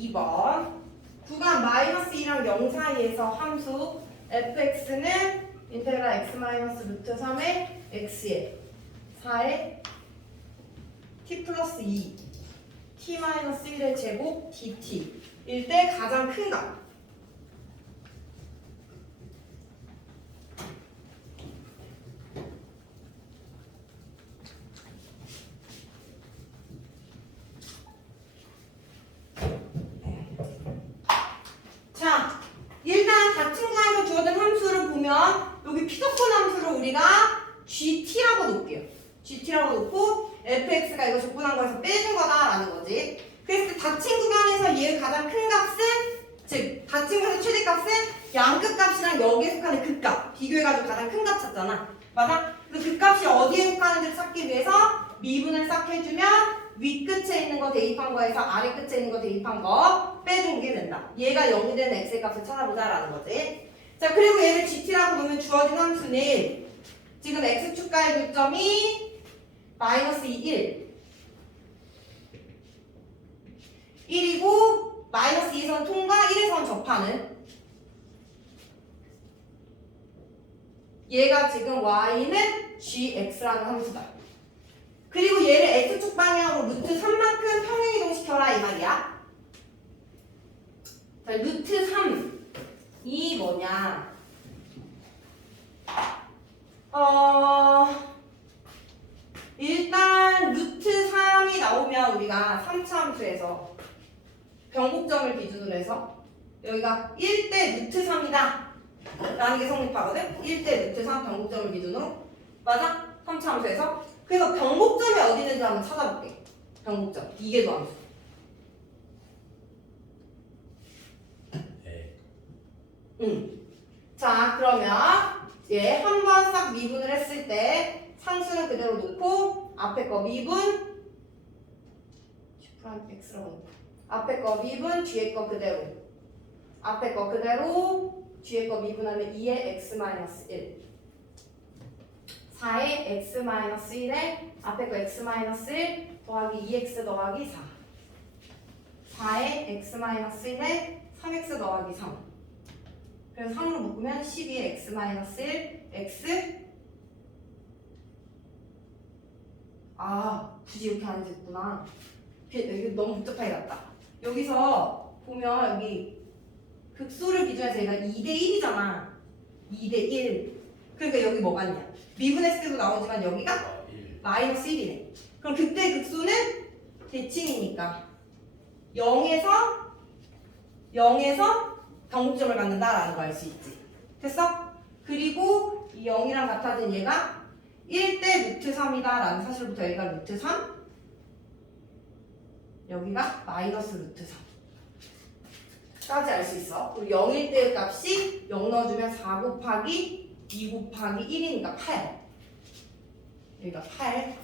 2번 구간 마이너스 2랑 0 사이에서 함수 fx는 인테그랄 x 마이너스 루트 3의 x에 4의 t 플러스 2 t 마이너스 1의 제곱 dt 일 때 가장 큰 값. 자, 일단 같은 구간에서 주어진 함수를 보면 여기 피더폰 함수를 우리가 gt라고 놓을게요. gt라고 놓고 fx가 이거 적분한 거에서 빼준 거다라는 거지. 그래서 닫힌 구간에서 얘의 가장 큰 값은 즉 닫힌 구간의 최대값은 양끝 값이랑 여기에 속하는 극값 비교해가지고 가장 큰 값 찾잖아. 맞아? 그래서 그 값이 어디에 속하는지를 찾기 위해서 미분을 싹 해주면 윗끝에 있는 거 대입한 거에서 아래 끝에 있는 거 대입한 거 빼준 게 된다. 얘가 0이 되는 x의 값을 찾아보자라는 거지. 자 그리고 얘를 gt라고 놓으면 주어진 함수는 지금 x축과의 교점이 마이너스 2, 1 1이고 마이너스 2에서는 통과 1에서는 접하는 얘가 지금 y는 gx라는 함수다. 그리고 얘를 x축 방향으로 루트 3만큼 평행 이동시켜라 이 말이야. 자, 루트 3이 뭐냐? 어 일단 루트 3이 나오면 우리가 3차 함수에서 변곡점을 기준으로 해서 여기가 1대 루트 3이다 라는 게 성립하거든? 1대 루트 3 변곡점을 기준으로 맞아? 3차 함수에서 그래서 변곡점이 어디 있는지 한번 찾아볼게 변곡점 이게 도 함수 네. 응. 자 그러면 얘한번 싹 미분을 했을 때 상수는 그대로 놓고 앞에 거 미분 슈프란 x라고 놓고. 앞에 거 미분 뒤에 거 그대로. 앞에 거 그대로 뒤에 거 미분하면 2의 x 마이너스 1 4의 x 마이너스 1에 앞에 거 x 마이너스 1 더하기 2x 더하기 4 4의 x 마이너스 1에 3x 더하기 3 그래서 3으로 묶으면 12의 x 마이너스 1 x. 아 굳이 이렇게 안 했구나. 이게 너무 복잡하게 났다. 여기서 보면 여기 극소를 기준해서 얘가 2대 1이잖아. 2대 1 그러니까 여기 뭐가 있냐? 미분했을 때도 나오지만 여기가 아, 1. 마이너스 1이네. 그럼 그때 극소는 대칭이니까 0에서 0에서 변곡점을 갖는다라는 거 알 수 있지. 됐어? 그리고 이 0이랑 같아진 얘가 1대 루트 3이다라는 사실부터 여기가 루트 3 여기가 마이너스 루트 3까지 알 수 있어. 우리 0일 때의 값이 0 넣어주면 4 곱하기 2 곱하기 1이니까 8 여기가 8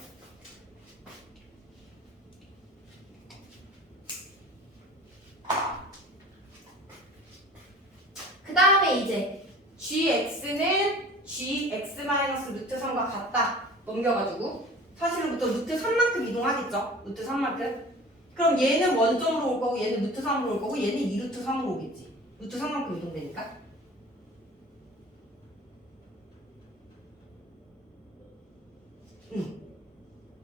그 다음에 이제 gx는 gx 마이너스 루트 3과 같다 넘겨가지고 사실은부터 루트 3만큼 이동하겠죠? 루트 3만큼 그럼 얘는 원점으로 올 거고 얘는 루트 3으로 올 거고 얘는 2루트 3으로 오겠지. 루트 3만큼 이동되니까. 응.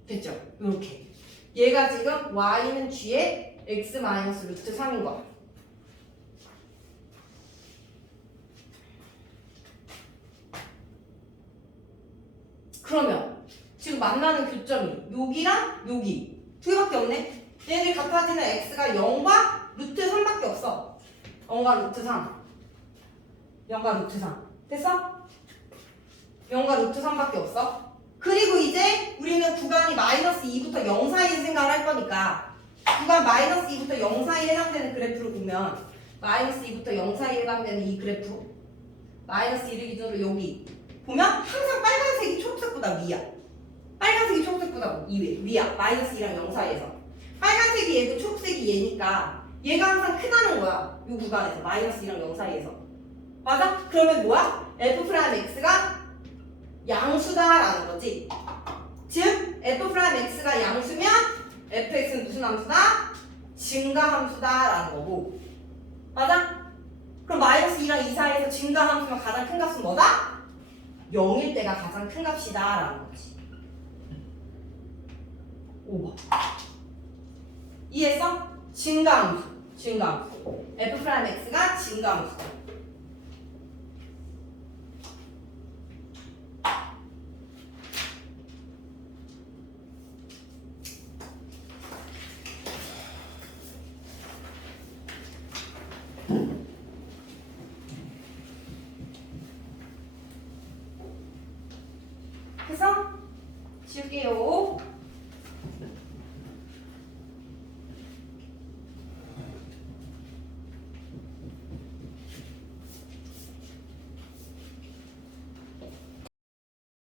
됐죠? 이렇게. 얘가 지금 y는 g의 x 마이너스 루트 3인 거야 그러면 지금 만나는 교점이 여기랑 여기 두 개밖에 없네. 얘들 같아지는 x가 0과 루트 3밖에 없어. 0과 루트 3. 0과 루트 3. 됐어? 0과 루트 3밖에 없어. 그리고 이제 우리는 구간이 마이너스 2부터 0 사이에 생각을 할 거니까 구간 마이너스 2부터 0 사이에 해당되는 그래프를 보면 마이너스 2부터 0 사이에 해당되는 이 그래프 마이너스 1을 기준으로 여기 보면 항상 빨간색이 초록색보다 위야. 빨간색이 초록색보다 2배 위야 마이너스 2랑 0 사이에서 빨간색이 얘고 초록색이 얘니까 얘가 항상 크다는 거야 이 구간에서 마이너스 2랑 0 사이에서 맞아? 그러면 뭐야? f 프라임 x가 양수다라는 거지 즉 f 프라임 x가 양수면 fx는 무슨 함수다? 증가함수다라는 거고 맞아? 그럼 마이너스 2랑 2 사이에서 증가함수가 가장 큰 값은 뭐다? 0일 때가 가장 큰 값이다라는 거지 5번. 이해했어? 증강수, 증강수, F 프라임 X가 증강수.